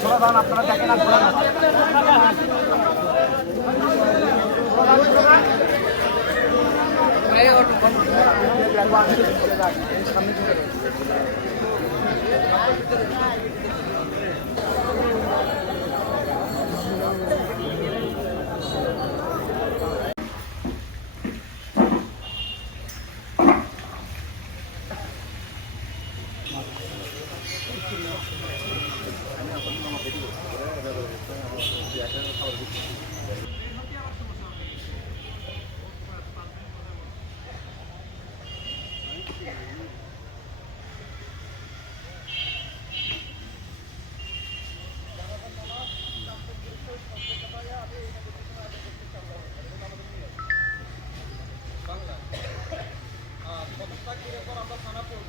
ছোলা ধান আপনারা দেখেন না ছোলা ধান কত টাকা করে পর আমরা থানা পড়ব?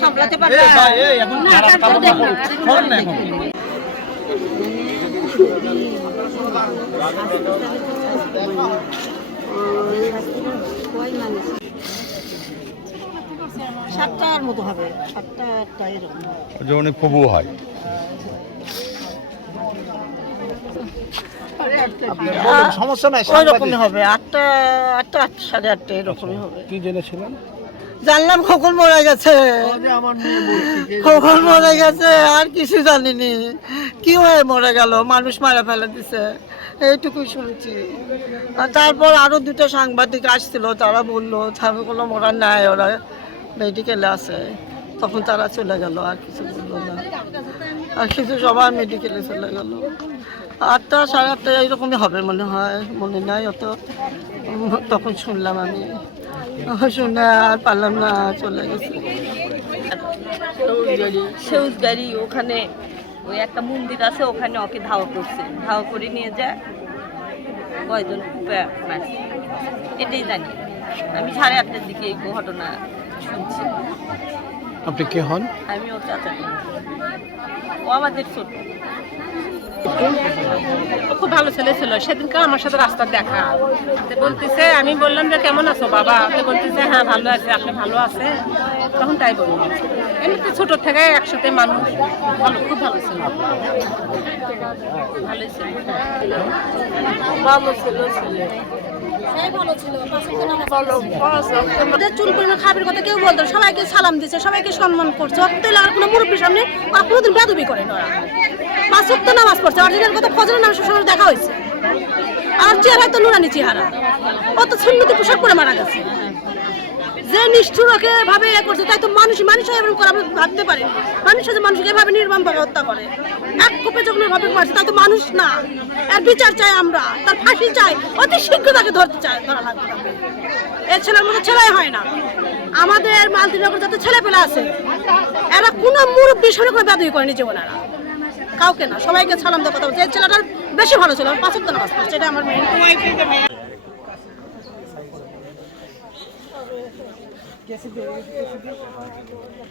সামলাতে পারবে? না তারপর দেখো। সাতটার মতো হবে সাতটা এরকম। যে উনি হয় সমস্যা নাই ওই রকমই হবে আটটা আটটা আট সাড়ে আটটা এরকমই হবে। কি জেনেছিলেন? জানলাম খোকন মরে গেছে। খোকন মরে গেছে আর কিছু জানিনি। কি হয়ে মরে গেল? মানুষ মারা ফেলে দিছে। এইটুকুই শুনছি। আর তারপর আরও দুটো সাংবাদিক আসছিল তারা বলল ছাবিগুলো মোরা নাই ওরা মেডিকেলে আছে। তখন তারা চলে গেল আর কিছু বলল না। আর কিছু সবাই মেডিকেলে চলে গেল। আটটা সাড়ে আটটা এইরকমই হবে মনে হয় মনে নাই অত। তখন শুনলাম আমি। শুনে আর পারলাম না, চলে গেছে। সেউজ গাড়ি, ওখানে ওই একটা মন্দির আছে, ওখানে ওকে ধাওয়া করছে। ধাওয়া করে নিয়ে যায়। কয়জন? এটাই জানি। আমি সাড়ে আটটার দিকে এই ঘটনা শুনছি। আপনি কে হন? আমি ওর চাচা। ও আমাদের ছোট। খুব ভালো ছেলে ছিল। সেদিনকে আমার সাথে রাস্তা দেখা। বলতেছে, আমি বললাম যে, কেমন আছো বাবা? বলতেছে হ্যাঁ ভালো আছে, আপনি ভালো আছে তখন তাই বললাম এমনিতে ছোট থেকে একসাথে মানুষ ভালো, খুব ভালো ছিল। ভালোই ছিল। ভালো ছিল। চুল পরিমাণ খাবার কথা কেউ বলতো সবাইকে সালাম দিচ্ছে সবাইকে সম্মান করছে। অত এলাকার কোনো মুরব্বীর সামনে আর কোনোদিন বেদবি করে না পাঁচ নামাজ পড়ছে অরিজিনাল কথা ফজরের নামাজ সবার দেখা হয়েছে। আর চেহারা তো নুরানি চেহারা। অত সুন্নতি পোশাক পরে মারা গেছে। যে নিষ্ঠুর ওকে ভাবে এ করছে, তাই তো মানুষ মানুষ এরকম করে ভাবতে পারি। মানুষ যে মানুষকে এভাবে নির্মম ভাবে হত্যা করে। এক কোপে যখন ভাবে মারছে, তাই তো মানুষ না। এর বিচার চাই আমরা, তার ফাঁসি চাই। অতি শীঘ্র তাকে ধরতে চাই, ধরা লাগবে তাকে। এ ছেলের মতো ছেলে হয় না। আমাদের মালদিনগর যত ছেলে পেলে আছে, এরা কোনো মুরব্বী সামনে কোনো বেদবি করেনি জীবনেরা কাউকে না, সবাইকে সালাম দেওয়ার কথা বলছে। ছেলেটার বেশি ভালো ছিল পাঁচ সপ্তাহ নামাজ পড়ছে, এটা আমার মেন